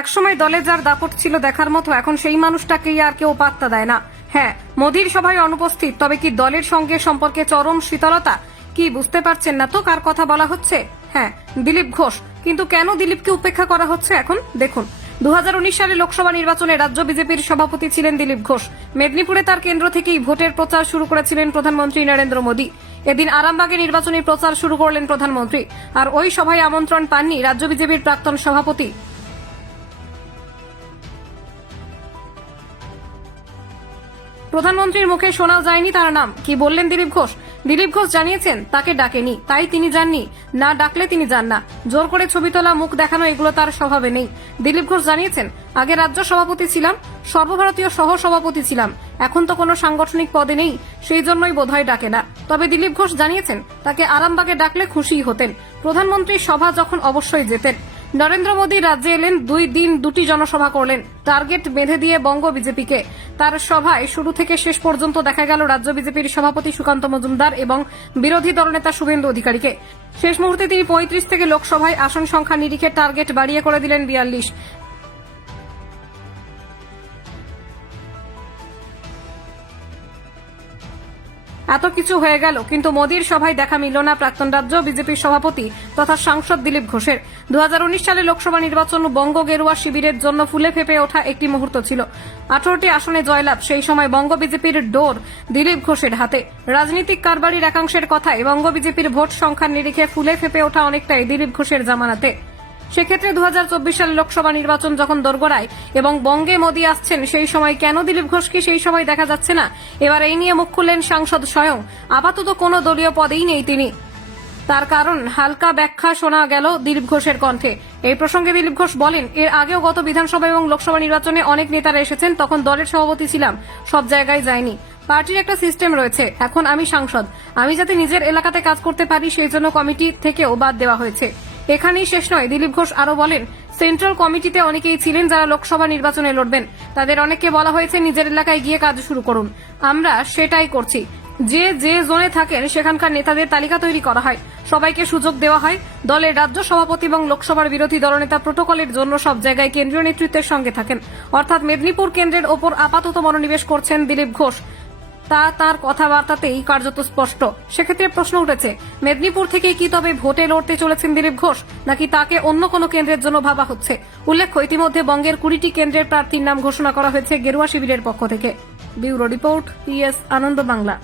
একসময় দলে যার দাপট ছিল দেখার মতো, এখন সেই মানুষটাকেই আর কেউ পাত্তা দেয় না। হ্যাঁ মোদির সভায় অনুপস্থিত, তবে কি দলের সঙ্গে সম্পর্কে চরম শীতলতা? কি বুঝতে পারছেন না তো কার কথা বলা হচ্ছে? হ্যাঁ দিলীপ ঘোষ। কিন্তু কেন দিলীপকে উপেক্ষা করা হচ্ছে এখন? দেখুন দু হাজার উনিশ সালে লোকসভা নির্বাচনে রাজ্য বিজেপির সভাপতি ছিলেন দিলীপ ঘোষ। মেদিনীপুরে তার কেন্দ্র থেকেই ভোটের প্রচার শুরু করেছিলেন প্রধানমন্ত্রী নরেন্দ্র মোদী। এদিন আরামবাগে নির্বাচনী প্রচার শুরু করলেন প্রধানমন্ত্রী। আর ওই সভায় আমন্ত্রণ পাননি রাজ্য বিজেপির প্রাক্তন সভাপতি। প্রধানমন্ত্রীর মুখে শোনাও যায়নি তার নাম। কি বললেন দিলীপ ঘোষ? দিলীপ ঘোষ জানিয়েছেন, তাকে ডাকেনি। তাই তিনি যাননি। না ডাকলে তিনি যান না। জোর করে ছবি তোলা, মুখ দেখানো, এগুলো তার স্বভাবে নেই। দিলীপ ঘোষ জানিয়েছেন, আগে রাজ্য সভাপতি ছিলাম, সর্বভারতীয় সহ সভাপতি ছিলাম। এখন তো কোনো সাংগঠনিক পদে নেই, সেই জন্যই বোধহয় ডাকে না। তবে দিলীপ ঘোষ জানিয়েছেন, তাকে আরামবাগে ডাকলে খুশি হতেন। প্রধানমন্ত্রীর সভা যখন অবশ্যই যেতেন। নরেন্দ্র মোদী রাজ্যে এলেন, দুই দিন দুটি জনসভা করলেন। টার্গেট বেঁধে দিয়ে বঙ্গ বিজেপিকে। তার সভায় শুরু থেকে শেষ পর্যন্ত দেখা গেল রাজ্য বিজেপির সভাপতি সুকান্ত মজুমদার এবং বিরোধী দলনেতা শুভেন্দু অধিকারীকে। শেষ মুহূর্তে তিনি পঁয়ত্রিশ থেকে লোকসভায় আসন সংখ্যা নিরিখে টার্গেট বাড়িয়ে করে দিলেন বিয়াল্লিশ। এত কিছু হয়ে গেল, কিন্তু মোদীর সভায় দেখা মিলল না প্রাক্তন রাজ্য, বিজেপির সভাপতি তথা সাংসদ দিলীপ ঘোষের। দু হাজার উনিশ সালে লোকসভা নির্বাচন বঙ্গ গেরুয়া শিবিরের জন্য ফুলে ফেপে ওঠা একটি মুহূর্ত ছিল। আঠারোটি আসনে জয়লাভ, সেই সময় বঙ্গ বিজেপির ডোর দিলীপ ঘোষের হাতে। রাজনীতিক কারবারির একাংশের কথায় বঙ্গ বিজেপির ভোট সংখ্যার নিরিখে ফুলে ফেপে ওঠা অনেকটাই দিলীপ ঘোষের জামানাতে। সেক্ষেত্রে দু সালে লোকসভা নির্বাচন যখন দোরগোড়ায় এবং বঙ্গে মোদী আসছেন, সেই সময় কেন দিলীপ ঘোষকে সেই সময় দেখা যাচ্ছে না? এবার এই নিয়ে মুখ খুললেন সাংসদ স্বয়ং। আপাতত কোনো দলীয় পদেই নেই তিনি। তার কারণ, হালকা ব্যাখ্যা শোনা গেল দিলীপ ঘোষের কণ্ঠে। এই প্রসঙ্গে দিলীপ ঘোষ বলেন, এর আগেও গত বিধানসভা এবং লোকসভা নির্বাচনে অনেক নেতারা এসেছেন, তখন দলের সভাপতি ছিলাম, সব জায়গায় যায়নি পার্টির একটা সিস্টেম রয়েছে, এখন আমি সাংসদ। আমি যাতে নিজের এলাকাতে কাজ করতে পারি, সেই জন্য কমিটি থেকেও বাদ দেওয়া হয়েছে। এখানেই শেষ নয়। দিলীপ ঘোষ আরও বলেন, সেন্ট্রাল কমিটিতে অনেকেই ছিলেন যারা লোকসভা নির্বাচনে লড়বেন। তাদের অনেককে বলা হয়েছে নিজের এলাকায় গিয়ে কাজ শুরু করুন। আমরা সেটাই করছি। যে যে জোনে থাকেন, সেখানকার নেতাদের তালিকা তৈরি করা হয়। সবাইকে সুযোগ দেওয়া হয়। দলের রাজ্য সভাপতি এবং লোকসভার বিরোধী দলনেতা প্রোটোকলের জন্য সব জায়গায় কেন্দ্রীয় নেতৃত্বের সঙ্গে থাকেন। অর্থাৎ মেদিনীপুর কেন্দ্রের ওপর আপাতত মনোনিবেশ করছেন দিলীপ ঘোষ। তা তার কথাবার্তাতেই কার্যত স্পষ্ট। সেক্ষেত্রে প্রশ্ন উঠেছে, মেদিনীপুর থেকে কি তবে ভোটে লড়তে চলেছেন দিলীপ ঘোষ, নাকি তাকে অন্য কোনো কেন্দ্রের জন্য ভাবা হচ্ছে? উল্লেখ্য, ইতিমধ্যে বঙ্গের কুড়িটি কেন্দ্রের প্রার্থীর নাম ঘোষণা করা হয়েছে গেরুয়া শিবিরের পক্ষ থেকে। Bureau report, ES, Ananda Bangla.